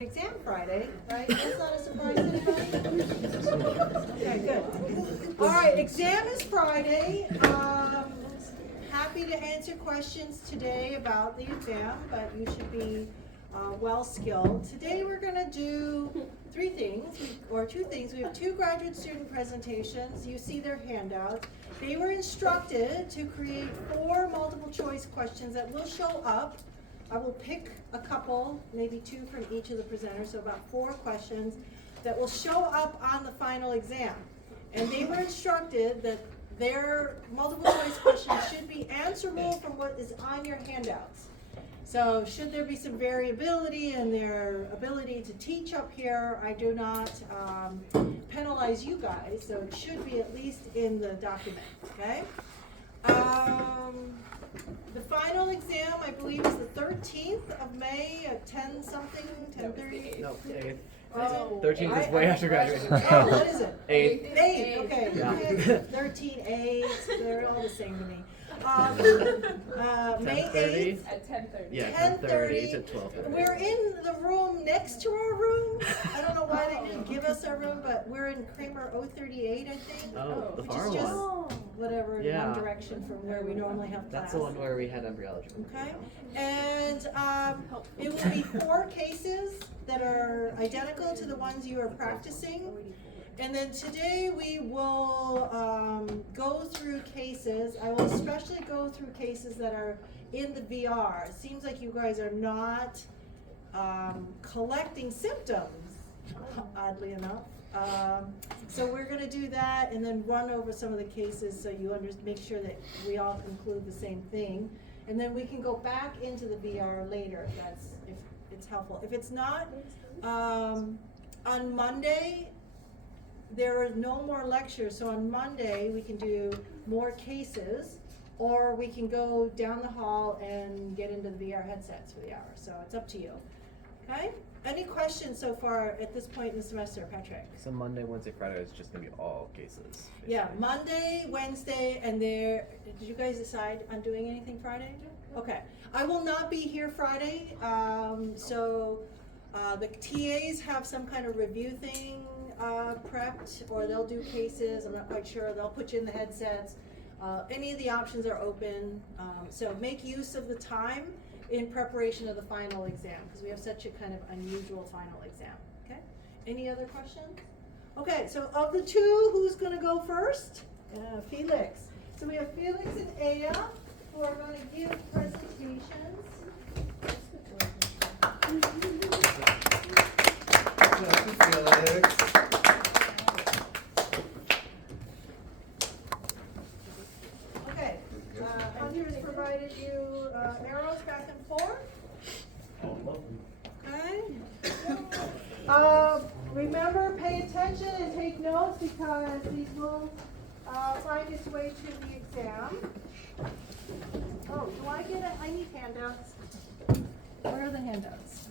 Exam Friday, right? That's not a surprise to anybody? Okay, good. All right, exam is Friday. Happy to answer questions today about the exam, but you should be well skilled. Today we're gonna do two things. We have two graduate student presentations. You see their handouts. They were instructed to create 4 multiple choice questions that will show up. I will pick a couple, maybe 2 from each of the presenters, so about 4 questions that will show up on the final exam. And they were instructed that their multiple choice questions should be answerable from what is on your handouts. So should there be some variability in their ability to teach up here, I do not penalize you guys, so it should be at least in the document, okay? The final exam, I believe, is the 13th of May at 10 something, 10:30? No, 8th. Oh. 13th is way after graduation. Oh, what is it? 8th. 8th, okay. Yeah. 13, 8, they're all the same to me. May 10:30? 8th. At 10:30. Yeah, 10:30. 10:30 to 12:30. We're in the room next to our room. I don't know why they didn't give us our room, but we're in Kramer 038, I think. Oh, the Which farm is just one. whatever, in Yeah. one direction from where we normally have class. That's the one where we had embryology. Okay, and it will be 4 cases that are identical to the ones you are practicing. And then today we will go through cases. I will especially go through cases that are in the VR. It seems like you guys are not collecting symptoms, oddly enough. So we're going to do that and then run over some of the cases so you make sure that we all conclude the same thing. And then we can go back into the VR later if it's helpful. If it's not, on Monday, there are no more lectures, so on Monday we can do more cases, or we can go down the hall and get into the VR headsets for the hour, so it's up to you. Okay? Any questions so far at this point in the semester, Patrick? So Monday, Wednesday, Friday is just gonna be all cases. Basically. Yeah, Monday, Wednesday, and did you guys decide on doing anything Friday? Okay, I will not be here Friday, so the TAs have some kind of review thing prepped, or they'll do cases, I'm not quite sure, they'll put you in the headsets. Any of the options are open, so make use of the time in preparation of the final exam, because we have such a kind of unusual final exam, okay? Any other questions? Okay, so of the 2, who's gonna go first? Felix. So we have Felix and Aya, who are gonna give presentations. Okay, Hunter has provided you arrows back and forth. Okay. Remember, pay attention and take notes because these will find its way to the exam. Oh, do I get it? I need handouts. Where are the handouts?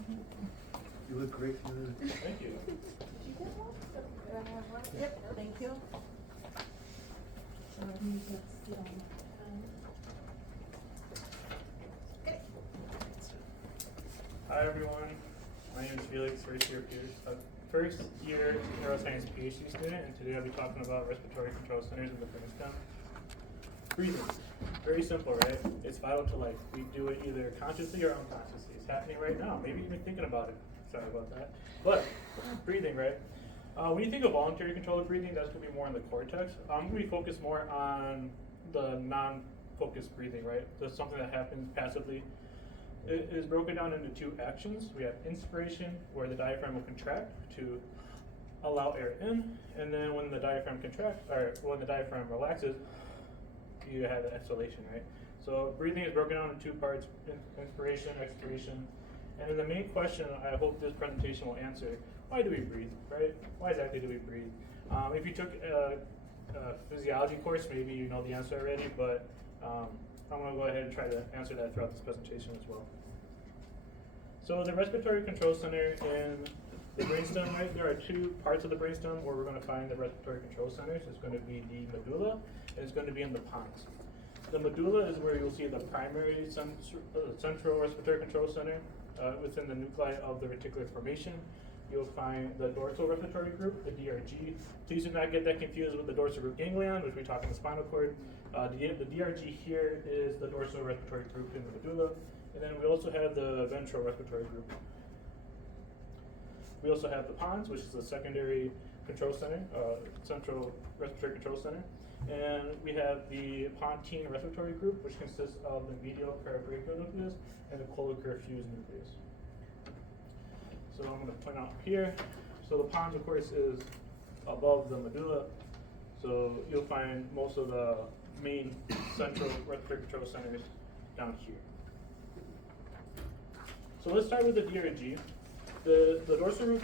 You look great today. Thank you. Did you get one? Did I have one? Yep, thank you. So I need to steal my pen. Okay. Hi everyone, my name is Felix, first year neuroscience PhD student, and today I'll be talking about respiratory control centers in the brainstem. Breathing, very simple, right? It's vital to life. We do it either consciously or unconsciously. It's happening right now. Maybe you've been thinking about it. Sorry about that. But breathing, right? When you think of voluntary control of breathing, that's going to be more in the cortex. I'm going to be focused more on the non-focused breathing, right? That's something that happens passively. It is broken down into 2 actions. We have inspiration, where the diaphragm will contract to allow air in, and then when the diaphragm when the diaphragm relaxes, you have the exhalation, right? So breathing is broken down into 2 parts: inspiration, expiration. And then the main question I hope this presentation will answer: why do we breathe, right? Why exactly do we breathe? If you took a physiology course, maybe you know the answer already, but I'm going to go ahead and try to answer that throughout this presentation as well. So the respiratory control center in the brainstem, right? There are 2 parts of the brainstem where we're going to find the respiratory control centers. It's going to be the medulla, and it's going to be in the pons. The medulla is where you'll see the primary central respiratory control center. within the nuclei of the reticular formation, you'll find the dorsal respiratory group, the DRG. Please do not get that confused with the dorsal root ganglion, which we talk in the spinal cord. The DRG here is the dorsal respiratory group in the medulla. And then we also have the ventral respiratory group. We also have the pons, which is the secondary control center, central respiratory control center. And we have the pontine respiratory group, which consists of the medial parabrachial nucleus and the colocar fused nucleus. So I'm going to point out here. So the pons, of course, is above the medulla. So you'll find most of the main central respiratory control centers down here. So let's start with the DRG. The dorsal root,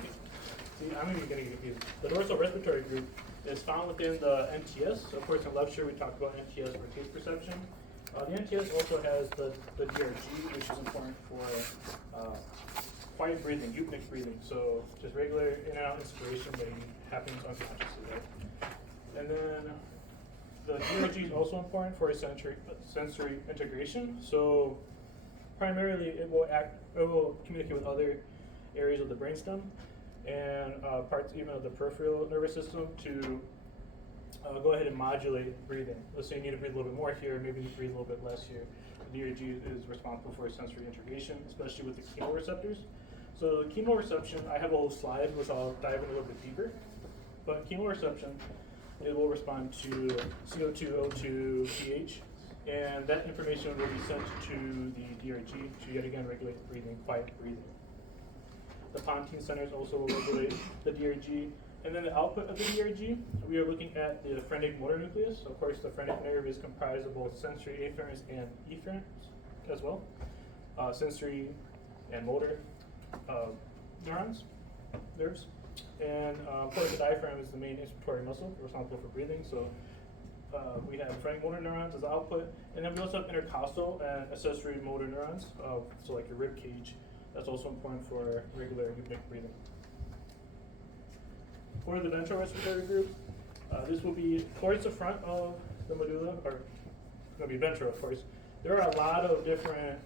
I'm even getting confused. The dorsal respiratory group is found within the NTS. So of course, in lecture we talked about NTS for taste perception. The NTS also has the DRG, which is important for quiet breathing, eupneic breathing. So just regular in and out inspiration that happens unconsciously, right? And then the DRG is also important for sensory integration. So primarily it will communicate with other areas of the brainstem and parts even of the peripheral nervous system to go ahead and modulate breathing. Let's say you need to breathe a little bit more here, maybe you breathe a little bit less here. The DRG is responsible for sensory integration, especially with the chemoreceptors. So the chemoreception, I have a whole slide which I'll dive in a little bit deeper. But chemoreception, it will respond to CO2, O2, pH, and that information will be sent to the DRG to yet again regulate breathing, quiet breathing. The pontine centers also will regulate the DRG. And then the output of the DRG, we are looking at the phrenic motor nucleus. Of course, the phrenic nerve is comprised of both sensory afferents and efferents as well. Sensory and motor nerves. And of course, the diaphragm is the main inspiratory muscle responsible for breathing. So we have phrenic motor neurons as the output. And then we also have intercostal and accessory motor neurons, so like your rib cage. That's also important for regular eupneic breathing. For the ventral respiratory group, this will be towards the front of the medulla, or it's going to be ventral, of course. There are a lot of different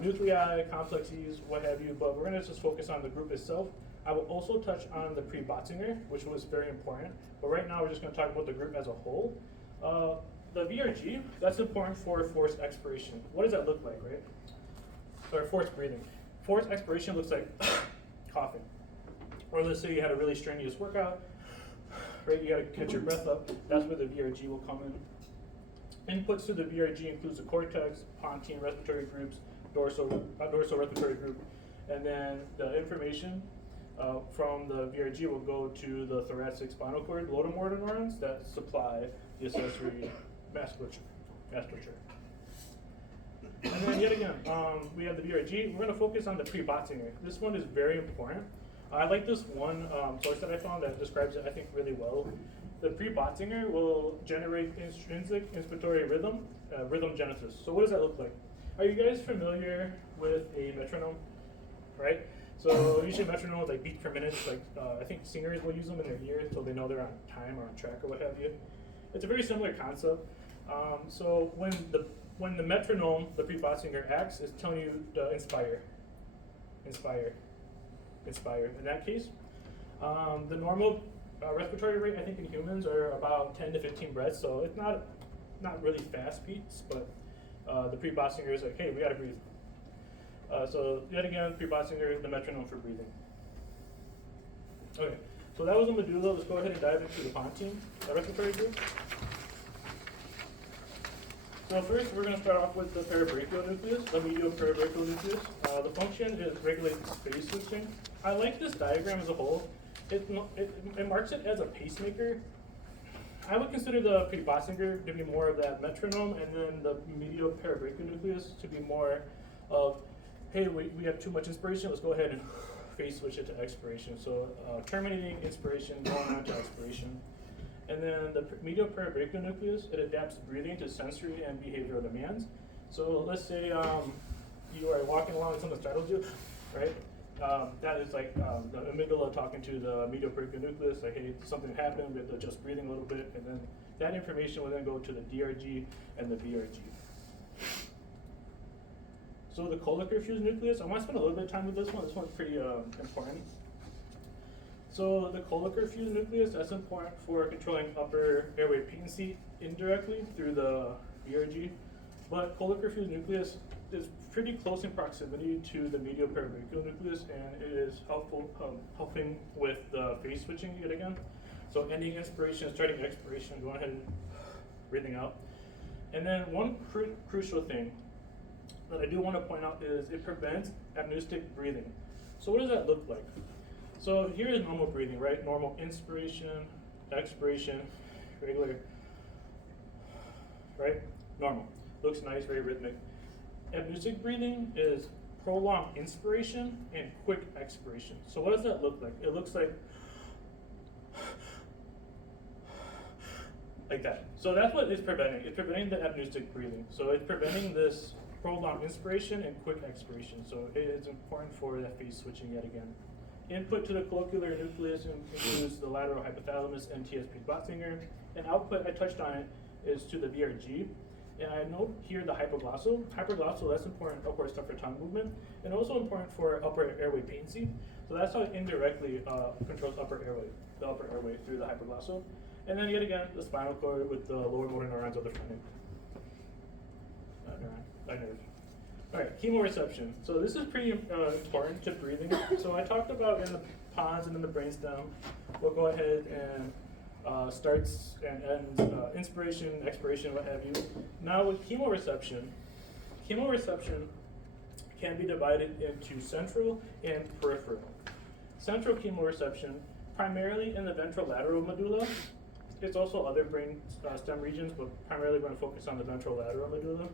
nuclei, complexes, what have you, but we're going to just focus on the group itself. I will also touch on the pre-Botzinger, which was very important, but right now we're just going to talk about the group as a whole. The VRG, that's important for forced expiration. What does that look like, right? Or forced breathing. Forced expiration looks like coughing. Or let's say you had a really strenuous workout, right? You gotta catch your breath up. That's where the VRG will come in. Inputs to the VRG includes the cortex, pontine respiratory groups, dorsal respiratory group, and then the information from the VRG will go to the thoracic spinal cord locomotor neurons that supply the accessory vasculature. And then yet again, we have the VRG. We're going to focus on the pre-Botzinger. This one is very important. I like this one source that I found that describes it, I think, really well. The pre-Botzinger will generate intrinsic inspiratory rhythm, rhythm genesis. So what does that look like? Are you guys familiar with a metronome, right? So usually metronomes like beat per minute, like I think singers will use them in their ear until they know they're on time or on track or what have you. It's a very similar concept. So when the metronome, the pre-Botzinger acts, it's telling you to inspire. In that case, the normal respiratory rate, I think, in humans are about 10 to 15 breaths, so it's not really fast beats, but the pre-Botzinger is like, hey, we gotta breathe. So yet again, pre-Botzinger, the metronome for breathing. Okay, so that was the medulla. Let's go ahead and dive into the pontine respiratory group. So first, we're going to start off with the parabrachial nucleus, the medial parabrachial nucleus. The function is regulate phase switching. I like this diagram as a whole. It marks it as a pacemaker. I would consider the pre-Botzinger to be more of that metronome, and then the medial parabrachial nucleus to be more of, hey, we have too much inspiration, let's go ahead and phase switch it to expiration. So terminating inspiration, going on to expiration. And then the medial parabrachial nucleus, it adapts breathing to sensory and behavioral demands. So let's say you are walking along and someone startles you, right? That is like the amygdala talking to the medial parabrachial nucleus, like, hey, something happened, we have to adjust breathing a little bit, and then that information will then go to the DRG and the VRG. So the Kolliker fused nucleus, I want to spend a little bit of time with this one. This one's pretty important. So the Kolliker fused nucleus, that's important for controlling upper airway patency indirectly through the BRG. But Kolliker fused nucleus is pretty close in proximity to the medial parabrachial nucleus, and it is helping with the phase switching yet again. So ending inspiration, starting expiration, go ahead and breathing out. And then one crucial thing that I do want to point out is it prevents apneustic breathing. So what does that look like? So here is normal breathing, right? Normal inspiration, expiration, regular, right? Normal. Looks nice, very rhythmic. Apneustic breathing is prolonged inspiration and quick expiration. So what does that look like? It looks like that. So that's what it's preventing. It's preventing the apneustic breathing. So it's preventing this prolonged inspiration and quick expiration. So it is important for that phase switching yet again. Input to the colloquial nucleus includes the lateral hypothalamus and TSP Botzinger. And output, I touched on it, is to the VRG. And I note here the hypoglossal. Hypoglossal, that's important, of course, for tongue movement, and also important for upper airway patency. So that's how it indirectly controls upper airway, the upper airway through the hypoglossal. And then yet again, the spinal cord with the lower motor neurons of the front nerve. All right, chemoreception. So this is pretty important to breathing. So I talked about in the pons and in the brainstem. We'll go ahead and starts and ends, inspiration, expiration, what have you. Now with chemoreception can be divided into central and peripheral. Central chemoreception, primarily in the ventrolateral medulla. There's also other brain stem regions, but primarily we're going to focus on the ventrolateral medulla.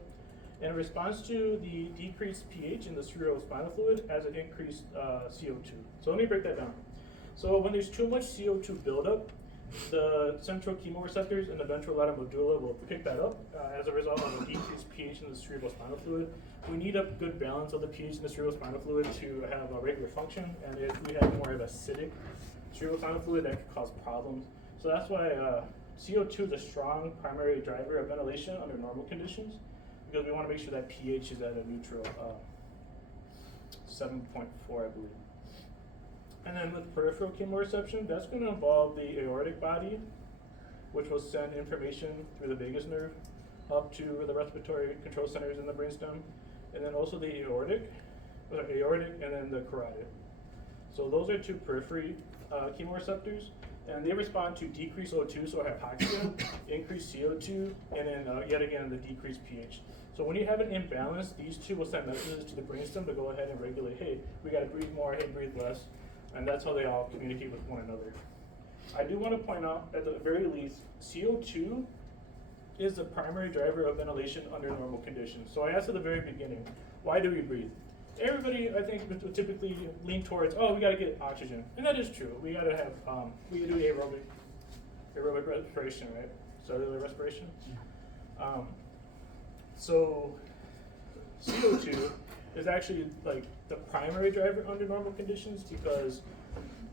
And responds to the decreased pH in the cerebrospinal fluid as it increased CO2. So let me break that down. So when there's too much CO2 buildup, the central chemoreceptors in the ventrolateral medulla will pick that up as a result of a decreased pH in the cerebrospinal fluid. We need a good balance of the pH in the cerebrospinal fluid to have a regular function, and if we have more of acidic cerebrospinal fluid, that could cause problems. So that's why CO2 is a strong primary driver of ventilation under normal conditions, because we want to make sure that pH is at a neutral 7.4, I believe. And then with peripheral chemoreception, that's going to involve the aortic body, which will send information through the vagus nerve up to the respiratory control centers in the brainstem, and then also the aortic, and then the carotid. So those are two periphery chemoreceptors, and they respond to decreased O2, so hypoxia, increased CO2, and then yet again the decreased pH. So when you have an imbalance, these two will send messages to the brainstem to go ahead and regulate, hey, we got to breathe more, hey, breathe less. And that's how they all communicate with one another. I do want to point out, at the very least, CO2 is the primary driver of ventilation under normal conditions. So I asked at the very beginning, why do we breathe? Everybody, I think, would typically lean towards, oh, we got to get oxygen. And that is true. We got to have, we do aerobic respiration, right? Cellular respiration. So CO2 is actually like the primary driver under normal conditions, because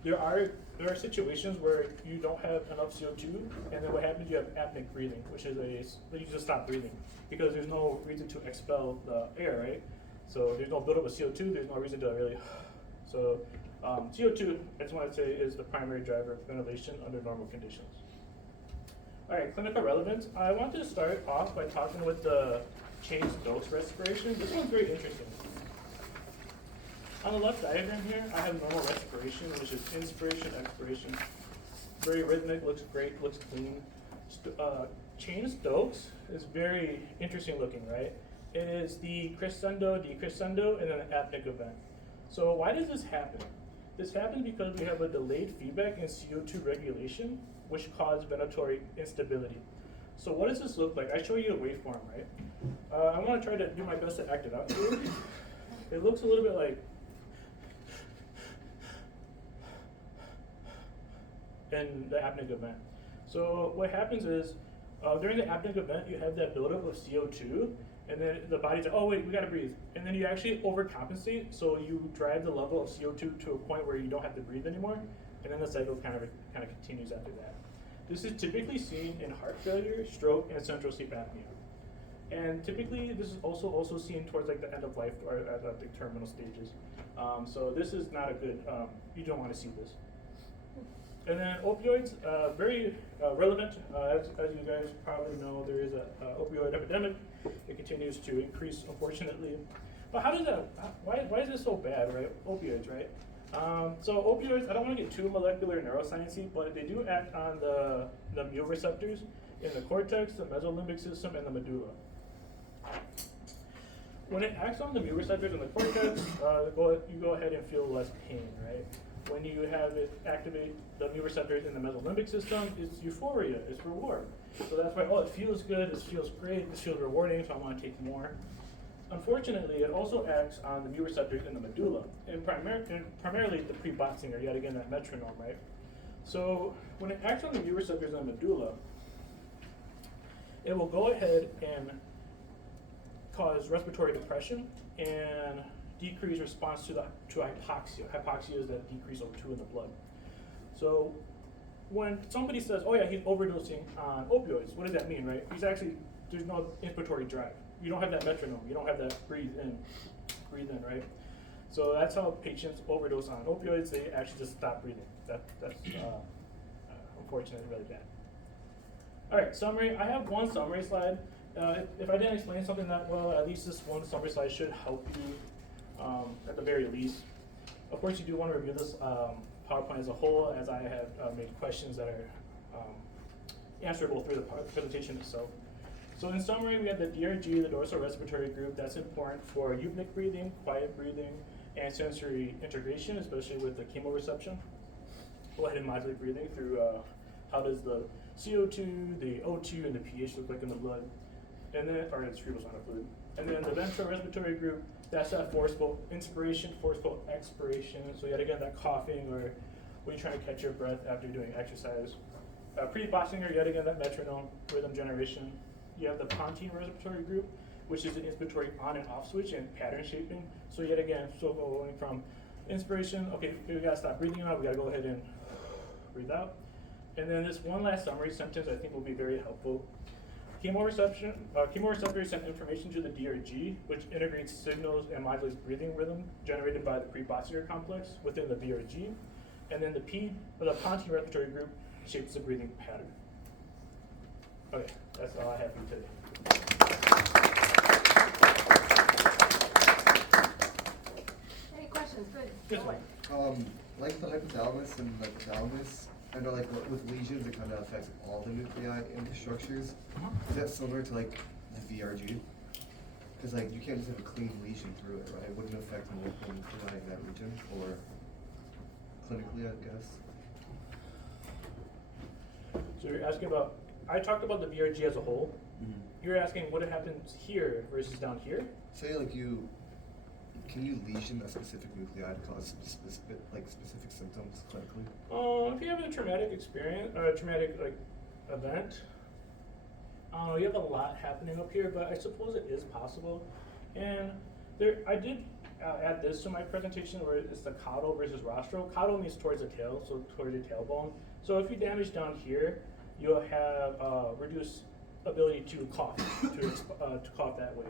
there are situations where you don't have enough CO2, and then what happens, you have apneic breathing, which is you just stop breathing because there's no reason to expel the air, right? So there's no buildup of CO2, there's no reason to really, so CO2, I just want to say, is the primary driver of ventilation under normal conditions. All right, clinical relevance. I want to start off by talking with the changed dose respiration. This one's very interesting. On the left diagram here, I have normal respiration, which is inspiration, expiration. Very rhythmic, looks great, looks clean. Changed dose is very interesting looking, right? It is the crescendo, decrescendo, and then an apneic event. So why does this happen? This happens because we have a delayed feedback in CO2 regulation, which causes ventilatory instability. So what does this look like? I show you a waveform, right? I want to try to do my best to act it out here. It looks a little bit like in the apneic event. So what happens is, during the apneic event, you have that buildup of CO2, and then the body's like, oh wait, we gotta breathe. And then you actually overcompensate, so you drive the level of CO2 to a point where you don't have to breathe anymore, and then the cycle kind of continues after that. This is typically seen in heart failure, stroke, and central sleep apnea. And typically, this is also seen towards like the end of life or at the terminal stages. So this is not a good. You don't want to see this. And then opioids, very relevant. As you guys probably know, there is a opioid epidemic. It continues to increase, unfortunately. But how does that? Why is this so bad, right? Opioids, right? So opioids, I don't want to get too molecular neuroscience-y, but they do act on the mu receptors in the cortex, the mesolimbic system, and the medulla. When it acts on the mu receptors in the cortex, you go ahead and feel less pain, right? When you have it activate the mu receptors in the mesolimbic system, it's euphoria, it's reward. So that's why, oh, it feels good, this feels great, this feels rewarding, so I want to take more. Unfortunately, it also acts on the mu receptors in the medulla, and primarily the pre-Botzinger, yet again that metronome, right? So when it acts on the mu receptors in the medulla, it will go ahead and cause respiratory depression and decrease response to hypoxia. Hypoxia is that decrease O2 in the blood. So when somebody says, oh yeah, he's overdosing on opioids, what does that mean, right? There's no inspiratory drive. You don't have that metronome. You don't have that breathe in, right? So that's how patients overdose on opioids. They actually just stop breathing. That's unfortunately really bad. All right, summary. I have one summary slide. If I didn't explain something that well, at least this one summary slide should help you at the very least. Of course, you do want to review this PowerPoint as a whole, as I have made questions that are answerable through the presentation itself. So in summary, we have the DRG, the dorsal respiratory group. That's important for eupneic breathing, quiet breathing, and sensory integration, especially with the chemoreception. Go ahead and modulate breathing through how does the CO2, the O2, and the pH look like in the blood, and then, or the cerebrospinal fluid. And then the ventral respiratory group, that's that forceful inspiration, forceful expiration. So yet again, that coughing or when you're trying to catch your breath after doing exercise. Pre-Botzinger, yet again, that metronome, rhythm generation. You have the pontine respiratory group, which is the inspiratory on and off switch and pattern shaping. So yet again, so going from inspiration, okay, we gotta stop breathing out, we gotta go ahead and breathe out. And then this one last summary sentence I think will be very helpful. Chemoreceptors send information to the DRG, which integrates signals and modulates breathing rhythm generated by the pre-Botzinger complex within the DRG. And then the pontine respiratory group shapes the breathing pattern. Okay, that's all I have for you today. Any questions? Good. Yes, Go sir. ahead. Like the hypothalamus and like the thalamus, I know like with lesions it kind of affects all the nuclei in the structures. Is that similar to like the VRG? Because like you can't just have a clean lesion through it, right? It wouldn't affect multiple nuclei in that region, or clinically, I guess. So you're asking about, I talked about the VRG as a whole. You're asking what happens here versus down here? Say like can you lesion a specific nuclei to cause specific symptoms clinically? If you have a traumatic experience, or a traumatic event, you have a lot happening up here, but I suppose it is possible. And I did add this to my presentation where it's the caudal versus rostral. Caudal means towards the tail, so towards the tailbone. So if you damage down here, you'll have reduced ability to cough, to cough that way.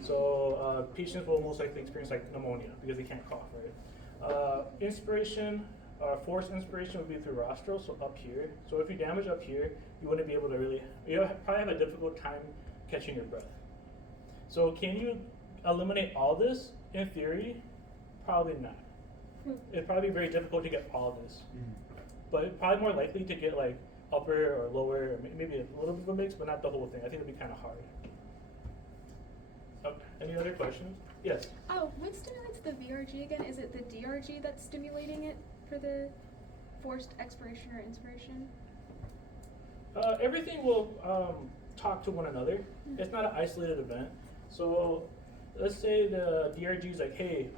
So patients will most likely experience like pneumonia because they can't cough, right? Inspiration, forced inspiration would be through rostral, so up here. So if you damage up here, you wouldn't be able to you'll probably have a difficult time catching your breath. So can you eliminate all this? In theory, probably not. It'd probably be very difficult to get all this. But it's probably more likely to get like upper or lower, or maybe a little bit of a mix, but not the whole thing. I think it'd be kind of hard. Any other questions? Yes? Oh, what stimulates the VRG again? Is it the DRG that's stimulating it for the forced expiration or inspiration? Everything will talk to one another. It's not an isolated event. So let's say the DRG is like, hey,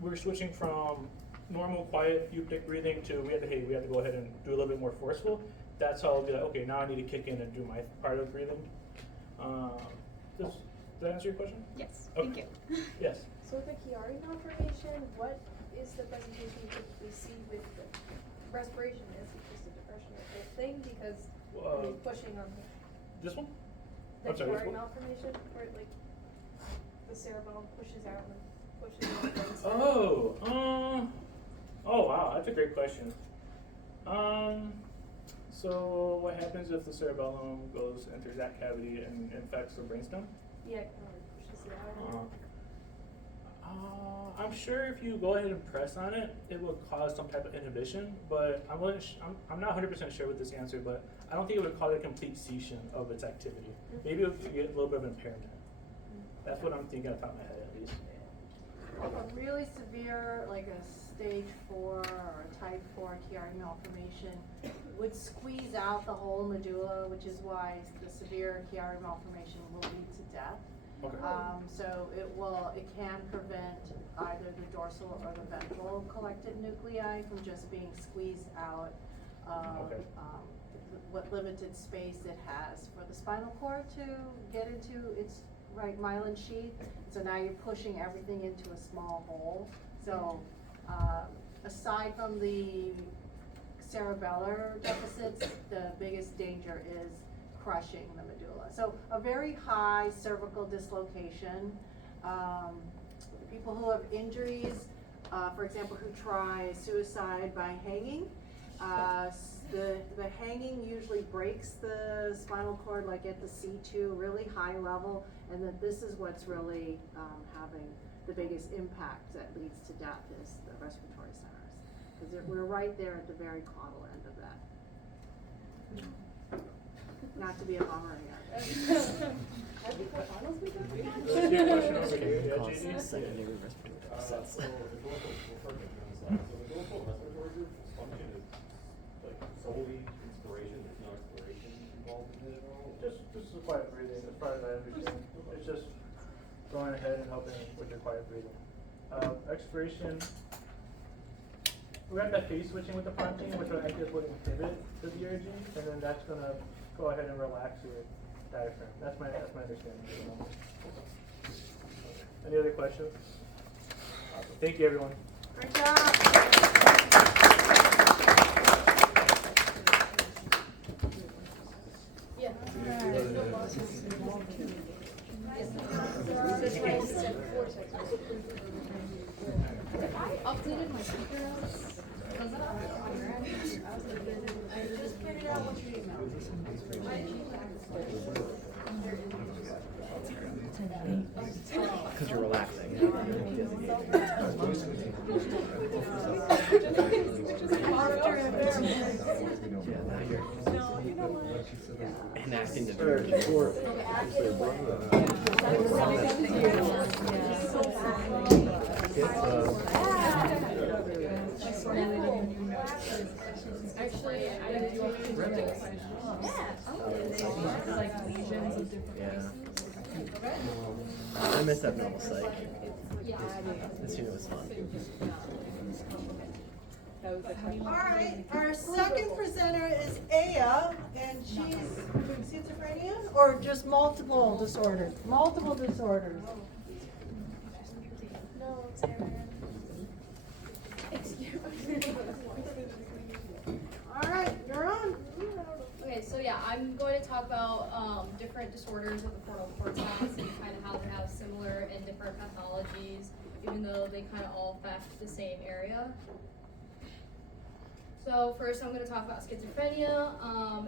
we're switching from normal quiet eupneic breathing to we have to go ahead and do a little bit more forceful. That's how I'll be like, okay, now I need to kick in and do my part of breathing. Does that answer your question? Yes, Okay. thank you. Yes. So with the Chiari malformation, what is the presentation you typically see with the respiration? Is it just a depression or a thing? Because you're pushing on the... This one? The I'm sorry, Chiari what? malformation, where like the cerebellum pushes out and pushes out the brainstem? Oh wow, that's a great question. So what happens if the cerebellum enters that cavity and infects the brainstem? Yeah, it kind of pushes it out. I'm sure if you go ahead and press on it, it will cause some type of inhibition, but I'm not 100% sure with this answer, but I don't think it would cause a complete cessation of its activity. Maybe it would get a little bit of impairment. That's what I'm thinking off the top of my head at least. A really severe, like a stage 4 or a type 4 Chiari malformation would squeeze out the whole medulla, which is why the severe Chiari malformation will lead to death. Okay. So it can prevent either the dorsal or the ventral collected nuclei from just being squeezed out of Okay. what limited space it has for the spinal cord to get into its right myelin sheath. So now you're pushing everything into a small hole. So aside from the cerebellar deficits, the biggest danger is crushing the medulla. So a very high cervical dislocation. People who have injuries, for example, who try suicide by hanging, the hanging usually breaks the spinal cord, like at the C2, really high level, and that this is what's really having the biggest impact that leads to death is the respiratory centers, because we're right there at the very caudal end of that. Not to be a bummer here. Have you put finals with them? Let's get a question over here. Yeah, Cause JD? secondary respiratory abscess. So the dual respiratory group function is like solely inspiration, there's no exploration involved in it at all? Just a quiet breathing, as far as I understand. It's just going ahead and helping with your quiet breathing. Expiration, we got that phase switching with the prompting, which will actually would inhibit the VRG, and then that's gonna go ahead and relax your diaphragm. That's my understanding at the moment. Any other questions? Awesome. Thank you, everyone. Great job. Yeah. Updated my speaker notes. Just figured out what your email. Because you're relaxing. Yeah, now you're enacting the Actually, I do like lesions of different Yeah. I miss abnormal psych. This year was fun. All right, our second presenter is Aya, and she's schizophrenia or just multiple disorders? Multiple disorders. No, it's Aaron. All right, you're on. Okay, so yeah, I'm going to talk about different disorders of the frontal cortex and kind of how they have similar and different pathologies, even though they kind of all affect the same area. So first I'm going to talk about schizophrenia.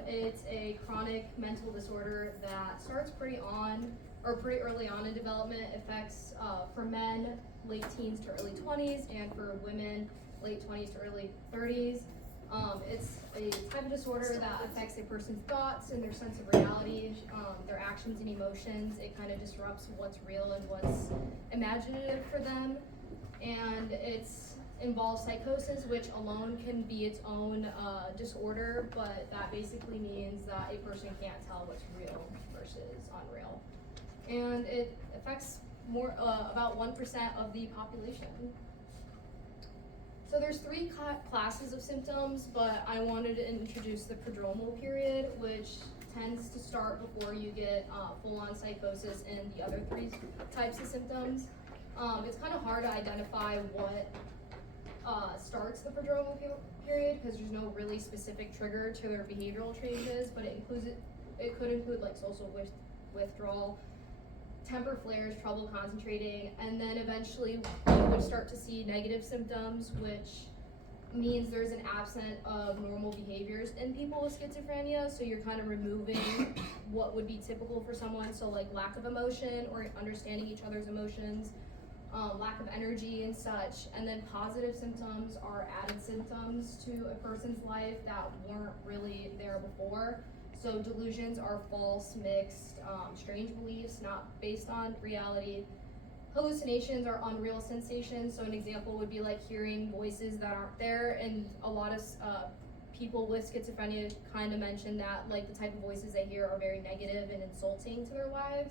It's a chronic mental disorder that starts pretty early on in development. It affects, for men, late teens to early 20s, and for women, late 20s to early 30s. It's a type of disorder that affects a person's thoughts and their sense of reality, their actions and emotions. It kind of disrupts what's real and what's imaginative for them. And it involves psychosis, which alone can be its own disorder, but that basically means that a person can't tell what's real versus unreal. And it affects about 1% of the population. So there's 3 classes of symptoms, but I wanted to introduce the prodromal period, which tends to start before you get full-on psychosis and the other 3 types of symptoms. It's kind of hard to identify what starts the prodromal period because there's no really specific trigger to their behavioral changes, but it could include like social withdrawal, temper flares, trouble concentrating, and then eventually you would start to see negative symptoms, which means there's an absence of normal behaviors in people with schizophrenia, so you're kind of removing what would be typical for someone, so like lack of emotion or understanding each other's emotions, lack of energy and such, and then positive symptoms are added symptoms to a person's life that weren't really there before. So delusions are false, mixed, strange beliefs not based on reality. Hallucinations are unreal sensations. So an example would be like hearing voices that aren't there, and a lot of people with schizophrenia kind of mention that like the type of voices they hear are very negative and insulting to their lives.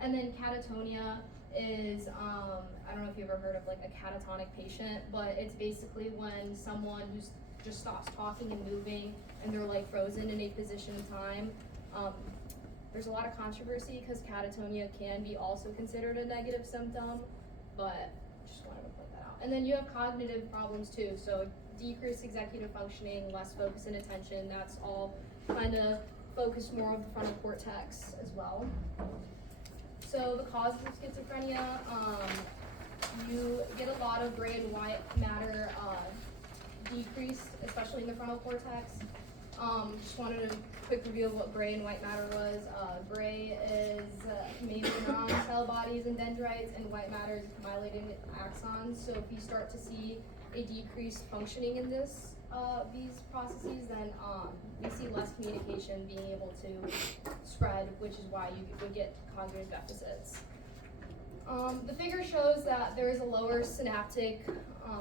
And then catatonia is, I don't know if you've ever heard of like a catatonic patient, but it's basically when someone who's just stops talking and moving and they're like frozen in a position of time. There's a lot of controversy because catatonia can be also considered a negative symptom, but just wanted to point that out. And then you have cognitive problems too, so decreased executive functioning, less focus and attention, that's all kind of focused more on the frontal cortex as well. So the causes of schizophrenia, you get a lot of gray and white matter decreased, especially in the frontal cortex. Just wanted a quick review of what gray and white matter was. Gray is mainly neurons, cell bodies, and dendrites, and white matter is myelinated axons. So if you start to see a decreased functioning in these processes, then we see less communication being able to spread, which is why you would get cognitive deficits. The figure shows that there is a lower synaptic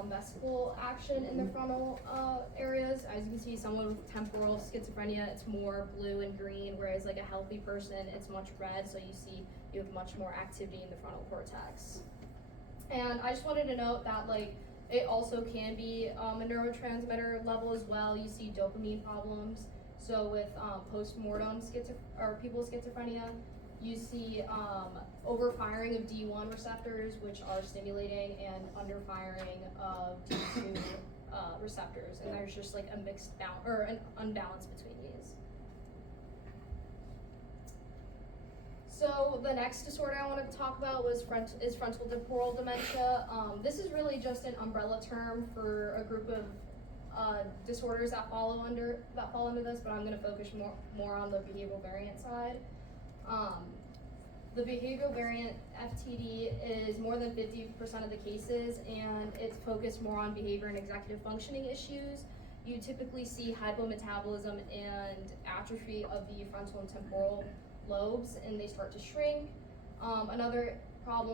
vesicle action in the frontal areas. As you can see, someone with temporal schizophrenia, it's more blue and green, whereas like a healthy person, it's much red, so you have much more activity in the frontal cortex. And I just wanted to note that like it also can be a neurotransmitter level as well. You see dopamine problems. So with post-mortem people with schizophrenia, you see overfiring of D1 receptors, which are stimulating, and underfiring of D2 receptors, and there's just like a mixed or an unbalance between these. So the next disorder I wanted to talk about is frontal temporal dementia. This is really just an umbrella term for a group of disorders that fall under this, but I'm going to focus more on the behavioral variant side. The behavioral variant FTD is more than 50% of the cases, and it's focused more on behavior and executive functioning issues. You typically see hypometabolism and atrophy of the frontal and temporal lobes, and they start to shrink. Another cause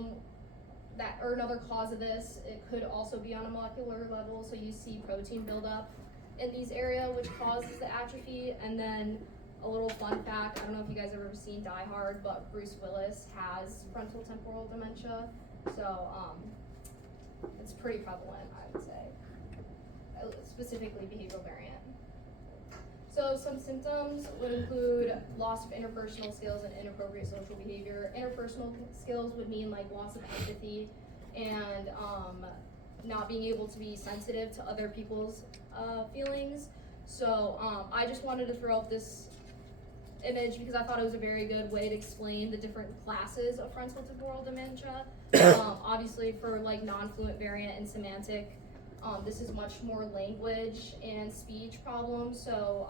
of this, it could also be on a molecular level, so you see protein buildup in these areas, which causes the atrophy. And then a little fun fact, I don't know if you guys have ever seen Die Hard, but Bruce Willis has frontal temporal dementia, so it's pretty prevalent, I would say, specifically behavioral variant. So some symptoms would include loss of interpersonal skills and inappropriate social behavior. Interpersonal skills would mean like loss of empathy and not being able to be sensitive to other people's feelings. So I just wanted to throw up this image because I thought it was a very good way to explain the different classes of frontal temporal dementia. Obviously for like non-fluent variant and semantic, this is much more language and speech problems. So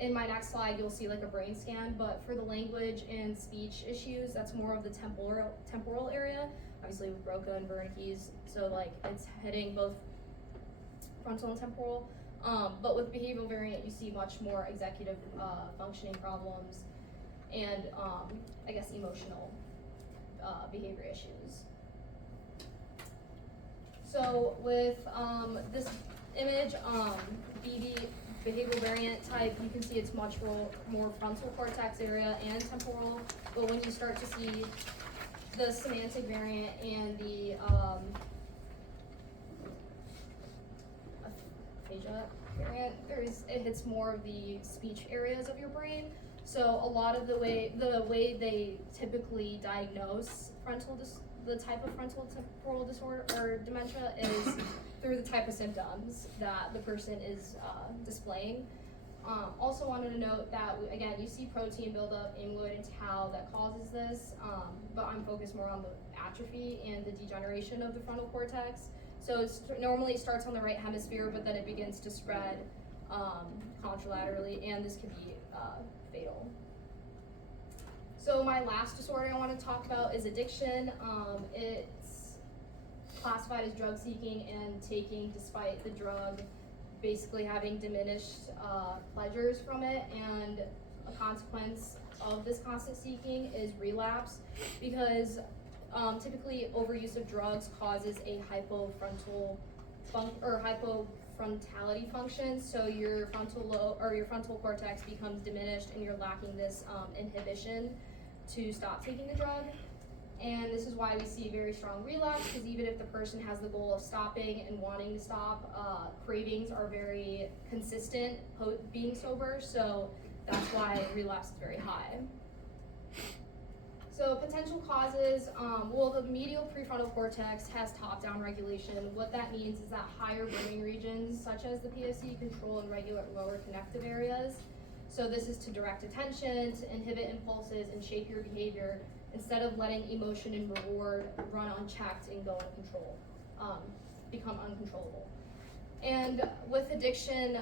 in my next slide, you'll see like a brain scan, but for the language and speech issues, that's more of the temporal area, obviously with Broca and Wernicke's. So like it's hitting both frontal and temporal. But with behavioral variant, you see much more executive functioning problems and I guess emotional behavior issues. So with this image, behavioral variant type, you can see it's much more frontal cortex area and temporal, but when you start to see the semantic variant and the aphasia variant, it hits more of the speech areas of your brain. So a lot of the way they typically diagnose the type of frontal temporal disorder or dementia is through the type of symptoms that the person is displaying. Also wanted to note that, again, you see protein buildup, amyloid and tau that causes this, but I'm focused more on the atrophy and the degeneration of the frontal cortex. So it's normally starts on the right hemisphere, but then it begins to spread contralaterally, and this can be fatal. So my last disorder I want to talk about is addiction. It's classified as drug seeking and taking despite the drug basically having diminished pleasures from it, and a consequence of this constant seeking is relapse, because typically overuse of drugs causes a hypofrontality function, so your frontal cortex becomes diminished and you're lacking this inhibition to stop taking the drug. And this is why we see very strong relapse, because even if the person has the goal of stopping and wanting to stop, cravings are very consistent being sober, so that's why relapse is very high. So potential causes, well, the medial prefrontal cortex has top-down regulation. What that means is that higher brain regions, such as the PSC, control and regulate lower connective areas. So this is to direct attention, to inhibit impulses, and shape your behavior, instead of letting emotion and reward run unchecked and go uncontrolled, become uncontrollable. And with addiction,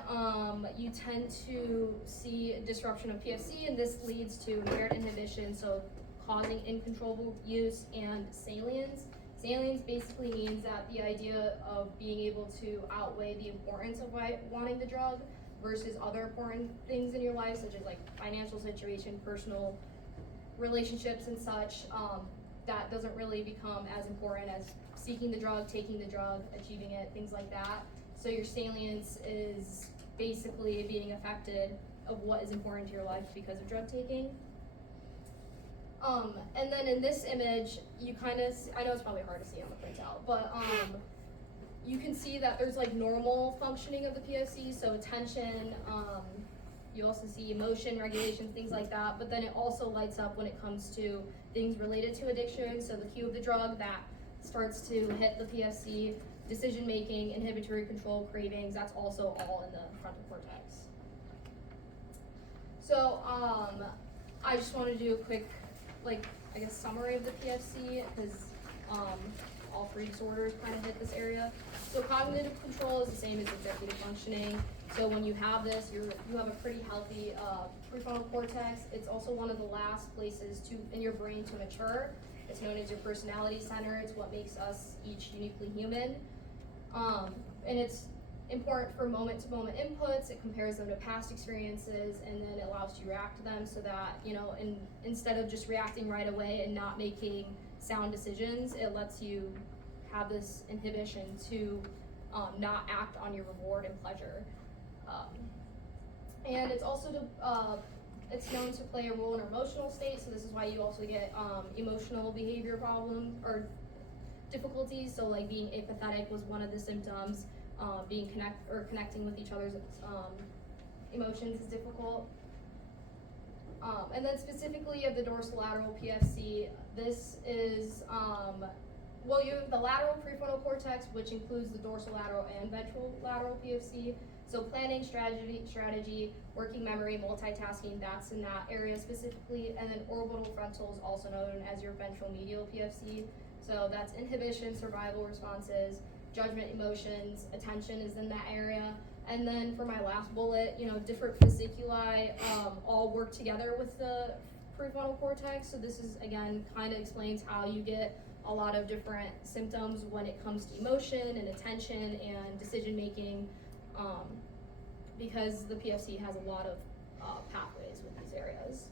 you tend to see disruption of PFC, and this leads to impaired inhibition, so causing uncontrollable use, and salience. Salience basically means that the idea of being able to outweigh the importance of wanting the drug versus other important things in your life, such as like financial situation, personal relationships and such, that doesn't really become as important as seeking the drug, taking the drug, achieving it, things like that. So your salience is basically being affected of what is important to your life because of drug taking. And then in this image, you kind of, I know it's probably hard to see on the printout, but you can see that there's like normal functioning of the PFC, so attention, you also see emotion regulation, things like that, but then it also lights up when it comes to things related to addiction, so the cue of the drug that starts to hit the PFC, decision making, inhibitory control, cravings, that's also all in the frontal cortex. So I just want to do a quick, I guess, summary of the PFC, because all three disorders kind of hit this area. So cognitive control is the same as executive functioning. So when you have this, you have a pretty healthy prefrontal cortex. It's also one of the last places in your brain to mature. It's known as your personality center. It's what makes us each uniquely human. And it's important for moment-to-moment inputs. It compares them to past experiences, and then it allows you to react to them, so that, instead of just reacting right away and not making sound decisions, it lets you have this inhibition to not act on your reward and pleasure. And it's also it's known to play a role in our emotional state, so this is why you also get emotional behavior problems or difficulties. So like being apathetic was one of the symptoms. Connecting with each other's emotions is difficult. And then specifically of the dorsolateral PFC, this is, you have the lateral prefrontal cortex, which includes the dorsolateral and ventrolateral PFC. So planning, strategy, working memory, multitasking, that's in that area specifically. And then orbital frontal is also known as your ventral medial PFC. So that's inhibition, survival responses, judgment, emotions, attention is in that area. And then for my last bullet, different fasciculi all work together with the prefrontal cortex. So this is, again, kind of explains how you get a lot of different symptoms when it comes to emotion and attention and decision making, because the PFC has a lot of pathways with these areas.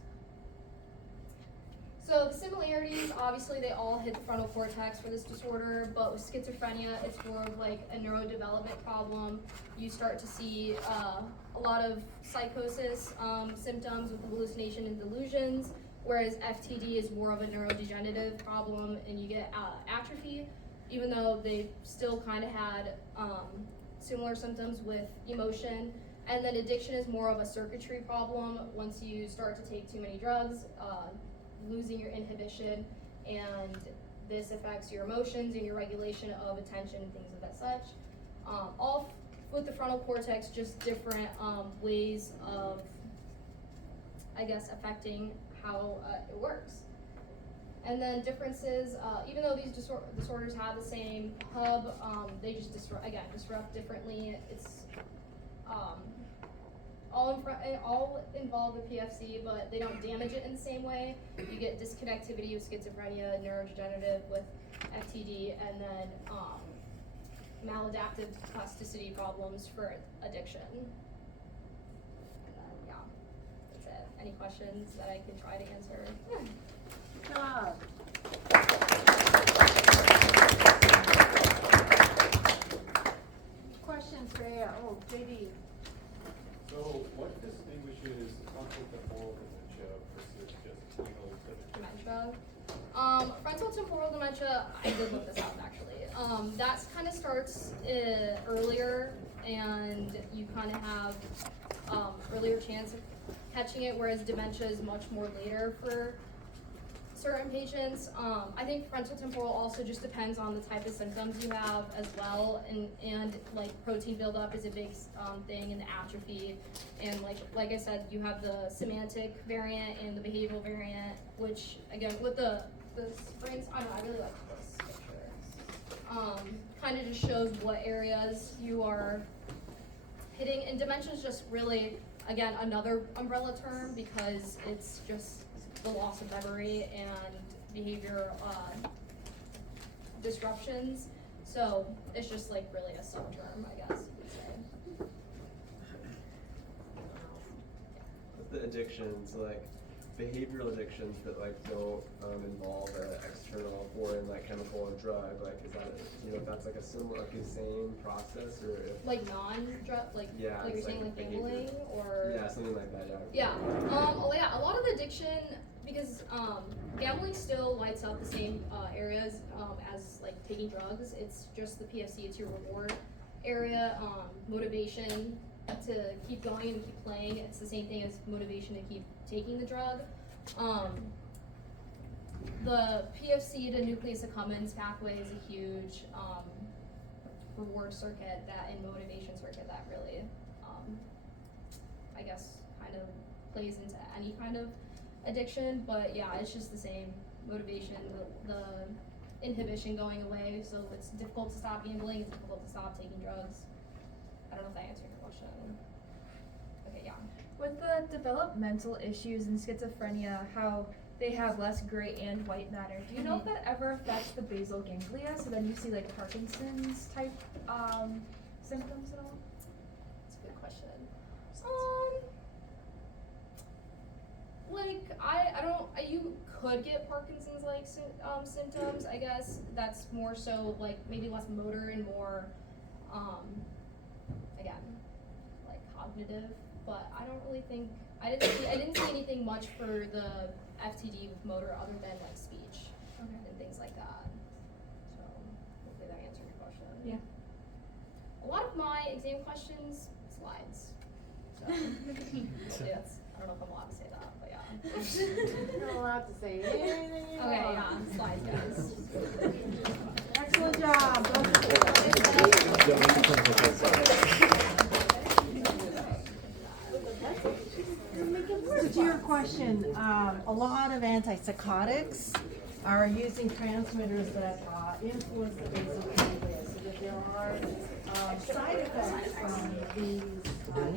So the similarities, obviously they all hit the frontal cortex for this disorder, but with schizophrenia, it's more of like a neurodevelopment problem. You start to see a lot of psychosis symptoms with hallucination and delusions, whereas FTD is more of a neurodegenerative problem, and you get atrophy, even though they still kind of had similar symptoms with emotion. And then addiction is more of a circuitry problem once you start to take too many drugs, losing your inhibition, and this affects your emotions and your regulation of attention and things of that such. All with the frontal cortex, just different ways of, I guess, affecting how it works. And then differences, even though these disorders have the same hub, they just disrupt differently. It's all involve the PFC, but they don't damage it in the same way. You get disconnectivity with schizophrenia, neurodegenerative with FTD, and then maladaptive plasticity problems for addiction. And then, yeah, that's it. Any questions that I can try to answer? Good job. Questions for JD? So what distinguishes frontotemporal dementia versus just renal dementia? Dementia. Frontotemporal dementia, I did look this up actually. That kind of starts earlier, and you kind of have earlier chance of catching it, whereas dementia is much more later for certain patients. I think frontotemporal also just depends on the type of symptoms you have as well, and like protein buildup is a big thing, and the atrophy, and like I said, you have the semantic variant and the behavioral variant, which again with the springs, I don't know, I really like this picture. Kind of just shows what areas you are hitting, and dementia is just really, again, another umbrella term because it's just the loss of memory and behavior disruptions. So it's just like really a subterm, I guess you could say. With the addictions, like behavioral addictions that like don't involve an external foreign like chemical or drug, like is that if that's like a similar, like the same process, or if Like non-drug, like yeah, you're it's saying like behavior. gambling or Yeah, something like that. yeah. A lot of the addiction, because gambling still lights up the same areas as like taking drugs. It's just the PFC, it's your reward area, motivation to keep going and keep playing. It's the same thing as motivation to keep taking the drug. The PFC to nucleus accumbens pathway is a huge reward circuit and motivation circuit that really, I guess, kind of plays into any kind of addiction. But yeah, it's just the same motivation, the inhibition going away, so it's difficult to stop gambling, it's difficult to stop taking drugs. I don't know if that answered your question. Okay, yeah. With the developmental issues in schizophrenia, how they have less gray and white matter, do you know if that ever affects the basal ganglia? So then you see like Parkinson's type symptoms at all? That's a good question. You could get Parkinson's like symptoms, I guess. That's more so like maybe less motor and more, again, like cognitive. But I don't really think I didn't see anything much for the FTD with motor other than like speech and things like that. So hopefully that answered your question. Yeah. A lot of my exam questions slides. So yes, I don't know if I'm allowed to say that, but yeah. You're not allowed to say anything you Okay, want. yeah, slides, guys. Excellent job. So to your question, a lot of antipsychotics are using transmitters that influence the basal ganglia, so that there are side effects from these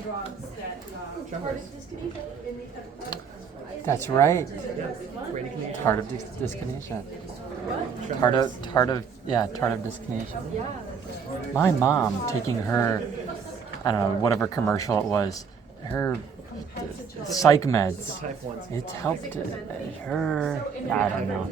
drugs that That's right. Tardive dyskinesia. Tardive dyskinesia. My mom taking her, I don't know, whatever commercial it was, her psych meds. It helped her. I don't know.